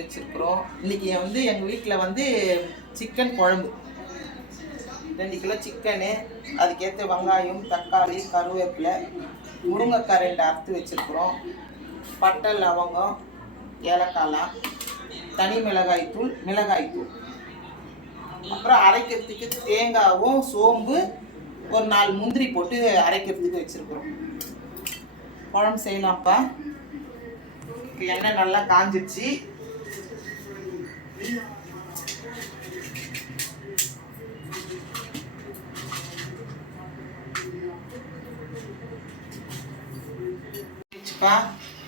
எடுத்து வச்சுருக்குறோம். இன்றைக்கி வந்து எங்கள் வீட்டில் வந்து சிக்கன் குழம்பு, 2 கிலோ சிக்கனு, அதுக்கேற்ற வெங்காயம், தக்காளி, கருவேப்பிலை, முருங்கைக்காய் 2 அறுத்து வச்சுருக்குறோம், பட்டை, லவங்கம், ஏலக்காய், தனி மிளகாய்த்தூள், மிளகாய்த்தூள், அப்புறம் அரைக்கிறதுக்கு தேங்காவும் சோம்பு, ஒரு 4 முந்திரி போட்டு அரைக்கிறதுக்கு வச்சுருக்குறோம். குழம்பு செய்யலாம்ப்பா. எண்ணெய் நல்லா காஞ்சிடுச்சு.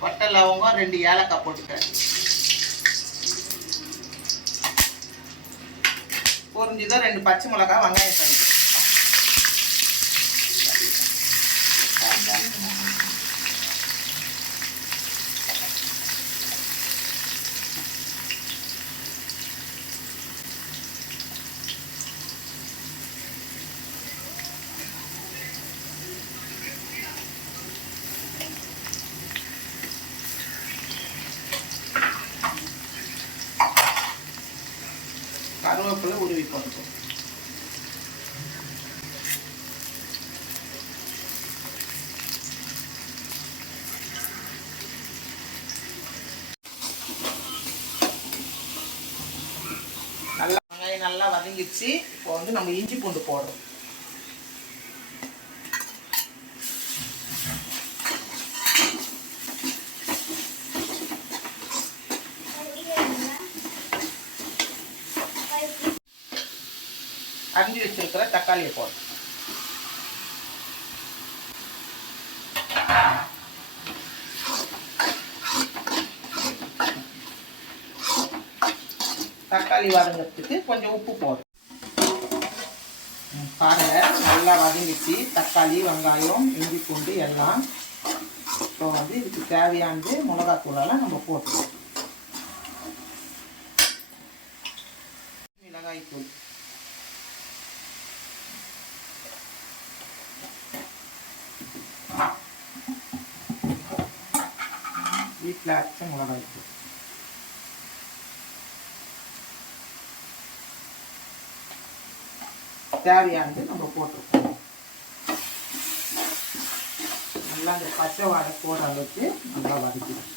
பட்டை, லவங்கம், 2 ஏலக்காய் போட்டுக்கிறேன். பொரிஞ்சுதான் 2 பச்சை மிளகாய், வெங்காயம் தண்ணி. கருவேப்பிலை உருவி போட்டுக்கும். நல்லா வெங்காயம் நல்லா வதங்கிடுச்சு. இப்போ வந்து நம்ம இஞ்சி பூண்டு போடுறோம். அரிஞ்சு வச்சிருக்கிற தக்காளியை போடுறோம். தக்காளி வதங்கிறதுக்கு கொஞ்சம் உப்பு போடுறோம். பாருங்க, நல்லா வதங்கிச்சு. தக்காளி, வெங்காயம், இஞ்சி பூண்டு எல்லாம். இப்போ வந்து இதுக்கு தேவையானது மிளகாத்தூளெல்லாம் நம்ம போட்டுருவோம். மிளகாய்த்தூள், வீட்டில் அரைச்ச மிளகாய்த்தூள், தேவையானது நம்ம போட்டிருக்கோம். நல்லா அந்த பச்சை வாடை போடுற அளவுக்கு நல்லா வதக்கிடும்.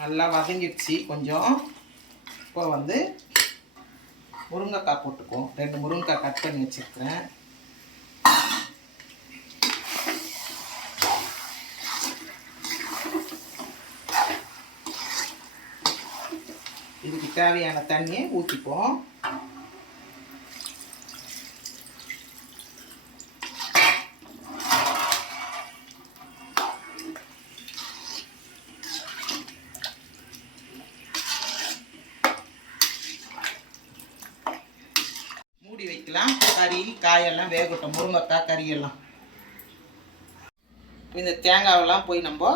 நல்லா வதங்கிடுச்சு கொஞ்சம். இப்போ வந்து முருங்கைக்காய் போட்டுக்குவோம். 2 முருங்கைக்காய் கட் பண்ணி வச்சுருக்கிறேன். இதுக்கு தேவையான தண்ணியை ஊற்றிப்போம். மூடி வைக்கலாம். கறி காயெல்லாம் வேகட்டும். முருங்கைக்காய் கறியெல்லாம். இந்த தேங்காவெல்லாம் போய் நம்ம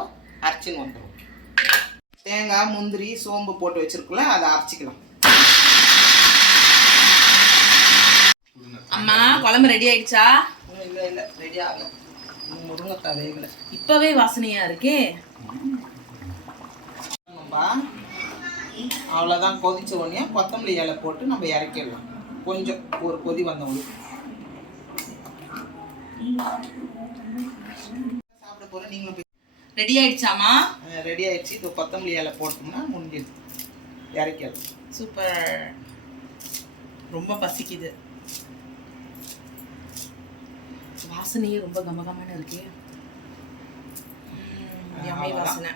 அரைச்சின்னு வந்துடும். தேங்காய், முந்திரி, சோம்பு போட்டு வச்சிருக்கலாம், அதை அரைச்சிக்கலாம். அம்மா, குழம்பு ரெடி ஆயிடுச்சா? இல்லை இல்லை, ரெடி ஆகல. முருங்கைக்காய் வேகலை. இப்பவே வாசனையா இருக்கே. அவ்வளோதான். கொதிச்ச உடனே கொத்தமல்லி இலை போட்டு நம்ம இறக்கிடலாம். கொஞ்சம் ஒரு கொதி வந்தவங்க சாப்பிட போகிறோம். நீங்களும் போய் ரெடி ஆயிடுச்சாமா? ரெடி ஆயிடுச்சு. இப்போ கொத்தமல்லி இலை போட்டோம்னா முடிஞ்சிடுது, இறக்காது. சூப்பர். ரொம்ப பசிக்குது. வாசனையே ரொம்ப கமகமான இருக்கே. யம்மி வாசனை.